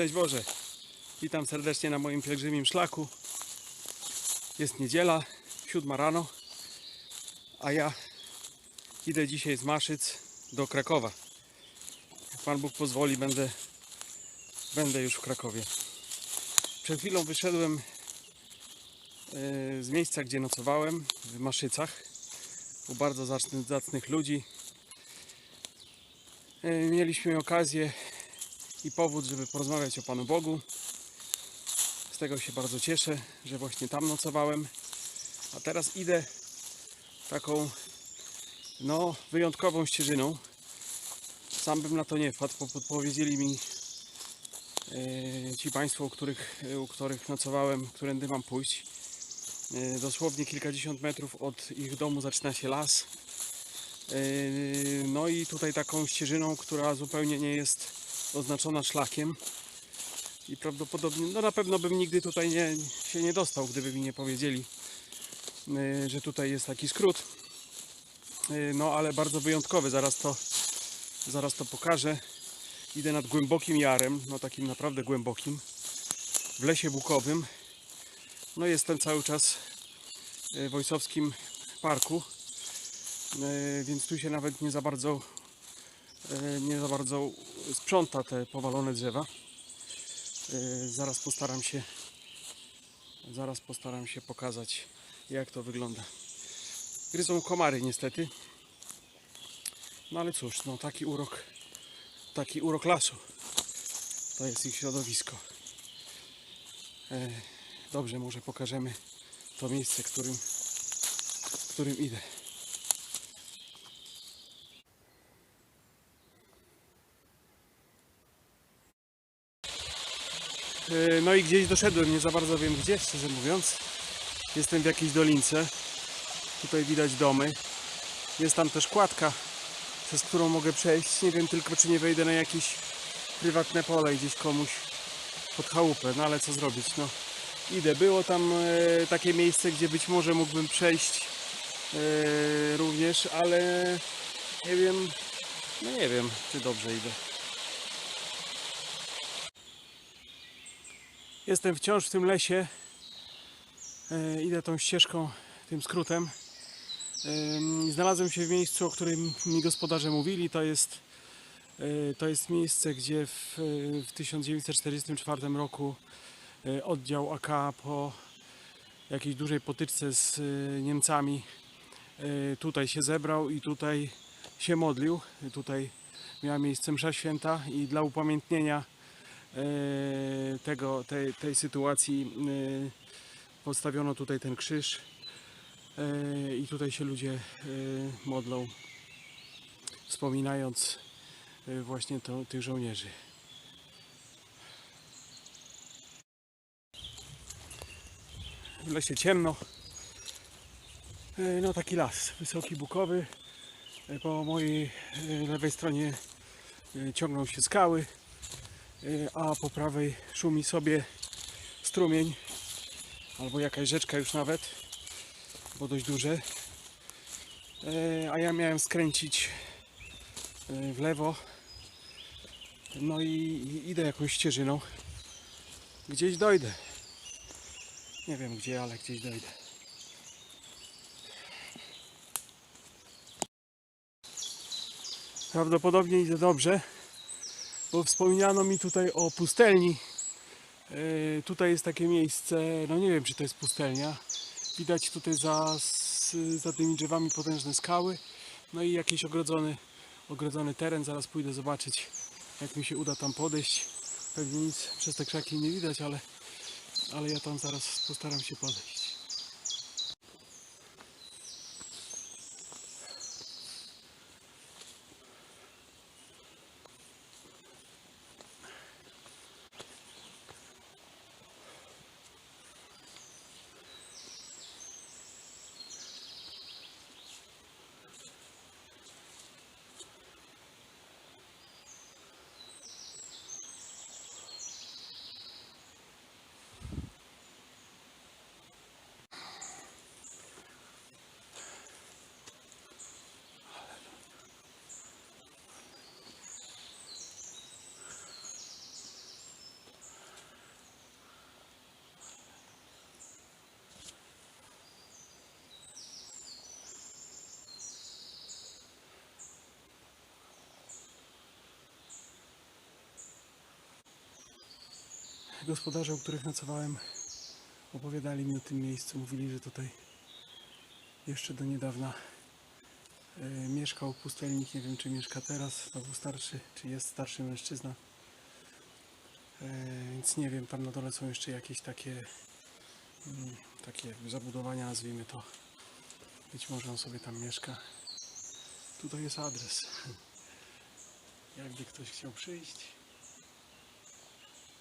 Szczęść Boże! Witam serdecznie na moim pielgrzymim szlaku. Jest niedziela, siódma rano, a ja idę dzisiaj z Maszyc do Krakowa. Jak Pan Bóg pozwoli, będę, będę już w Krakowie. Przed chwilą wyszedłem e, z miejsca, gdzie nocowałem, w Maszycach, u bardzo zacnych, ludzi. E, Mieliśmy okazję i powód, żeby porozmawiać o Panu Bogu. Z tego się bardzo cieszę, że właśnie tam nocowałem. A teraz idę taką no wyjątkową ścieżyną. Sam bym na to nie wpadł, bo podpowiedzieli mi e, ci Państwo, u których, u których nocowałem, którędy mam pójść. E, dosłownie kilkadziesiąt metrów od ich domu zaczyna się las. E, no i tutaj taką ścieżyną, która zupełnie nie jest oznaczona szlakiem i prawdopodobnie, no na pewno bym nigdy tutaj nie, się nie dostał, gdyby mi nie powiedzieli, y, że tutaj jest taki skrót. Y, No ale bardzo wyjątkowy, zaraz to, zaraz to pokażę. Idę nad głębokim jarem, no takim naprawdę głębokim, w lesie bukowym. No jestem cały czas y, w Wojsowskim Parku, więc tu się nawet nie za bardzo nie za bardzo sprząta te powalone drzewa. E, Zaraz postaram się zaraz postaram się pokazać jak to wygląda. Gryzą komary niestety. No ale cóż, no taki urok taki urok lasu. To jest ich środowisko. E, Dobrze, może pokażemy to miejsce, którym, którym idę. No i gdzieś doszedłem, nie za bardzo wiem gdzie, szczerze mówiąc. Jestem w jakiejś dolince. Tutaj widać domy. Jest tam też kładka, przez którą mogę przejść. Nie wiem tylko, czy nie wejdę na jakieś prywatne pole gdzieś komuś pod chałupę. No ale co zrobić, no. Idę. Było tam e, takie miejsce, gdzie być może mógłbym przejść e, również, ale nie wiem, no nie wiem, czy dobrze idę. Jestem wciąż w tym lesie. E, idę tą ścieżką, tym skrótem. Ym, Znalazłem się w miejscu, o którym mi gospodarze mówili. To jest, e, to jest miejsce, gdzie w, e, w 1944 roku e, oddział AK po jakiejś dużej potyczce z e, Niemcami e, tutaj się zebrał i tutaj się modlił. Tutaj miała miejsce msza święta i dla upamiętnienia e, tego, tej, tej sytuacji e, postawiono tutaj ten krzyż e, i tutaj się ludzie e, modlą, wspominając e, właśnie to, tych żołnierzy. W lesie ciemno. E, No taki las, wysoki, bukowy. E, Po mojej e, lewej stronie e, ciągną się skały, e, a po prawej szumi sobie strumień albo jakaś rzeczka już nawet, bo dość duże. E, A ja miałem skręcić e, w lewo. No i idę jakąś ścieżyną. Gdzieś dojdę. Nie wiem gdzie, ale gdzieś dojdę. Prawdopodobnie idę dobrze, bo wspomniano mi tutaj o pustelni. E, Tutaj jest takie miejsce, no nie wiem czy to jest pustelnia. Widać tutaj za, za tymi drzewami potężne skały. No i jakiś ogrodzony, ogrodzony teren. Zaraz pójdę zobaczyć, jak mi się uda tam podejść. Pewnie nic przez te krzaki nie widać, ale, ale ja tam zaraz postaram się podejść. Gospodarze, u których nocowałem, opowiadali mi o tym miejscu. Mówili, że tutaj jeszcze do niedawna e, mieszkał pustelnik. Nie wiem, czy mieszka teraz. To był starszy, czy jest starszy mężczyzna. E, więc nie wiem, tam na dole są jeszcze jakieś takie, mm, takie zabudowania, nazwijmy to. Być może on sobie tam mieszka. Tutaj jest adres. Jakby ktoś chciał przyjść,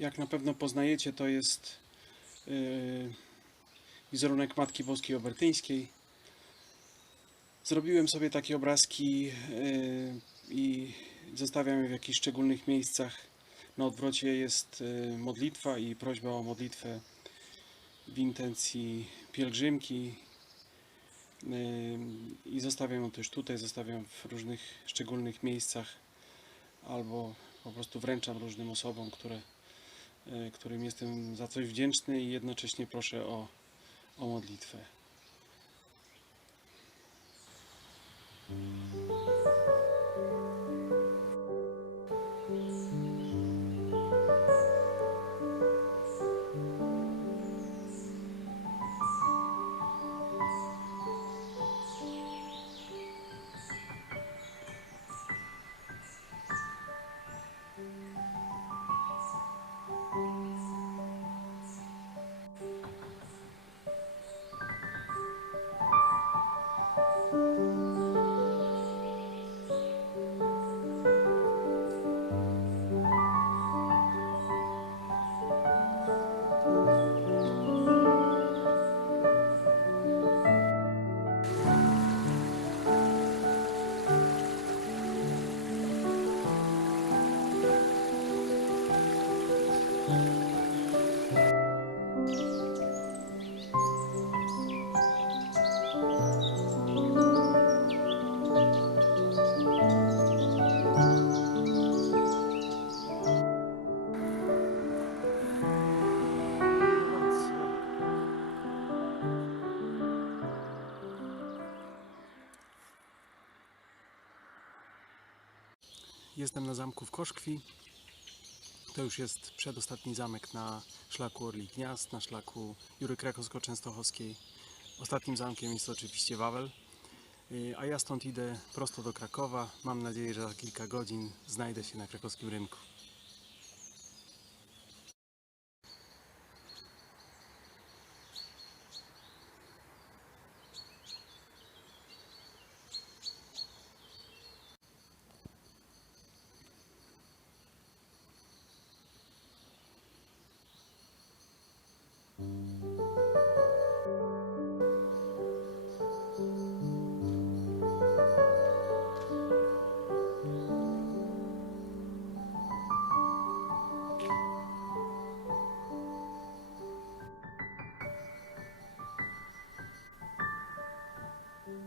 Jak na pewno poznajecie, to jest yy, wizerunek Matki Boskiej Obertyńskiej. Zrobiłem sobie takie obrazki yy, i zostawiam je w jakichś szczególnych miejscach. Na odwrocie jest yy, modlitwa i prośba o modlitwę w intencji pielgrzymki. I zostawiam ją też tutaj, zostawiam w różnych szczególnych miejscach albo po prostu wręczam różnym osobom, które, którym jestem za coś wdzięczny i jednocześnie proszę o, o modlitwę. Jestem na zamku w Koszkwi. To już jest przedostatni zamek na szlaku Orlich Gniazd, na szlaku Jury Krakowsko-Częstochowskiej. Ostatnim zamkiem jest oczywiście Wawel. Yy, A ja stąd idę prosto do Krakowa. Mam nadzieję, że za kilka godzin znajdę się na krakowskim rynku.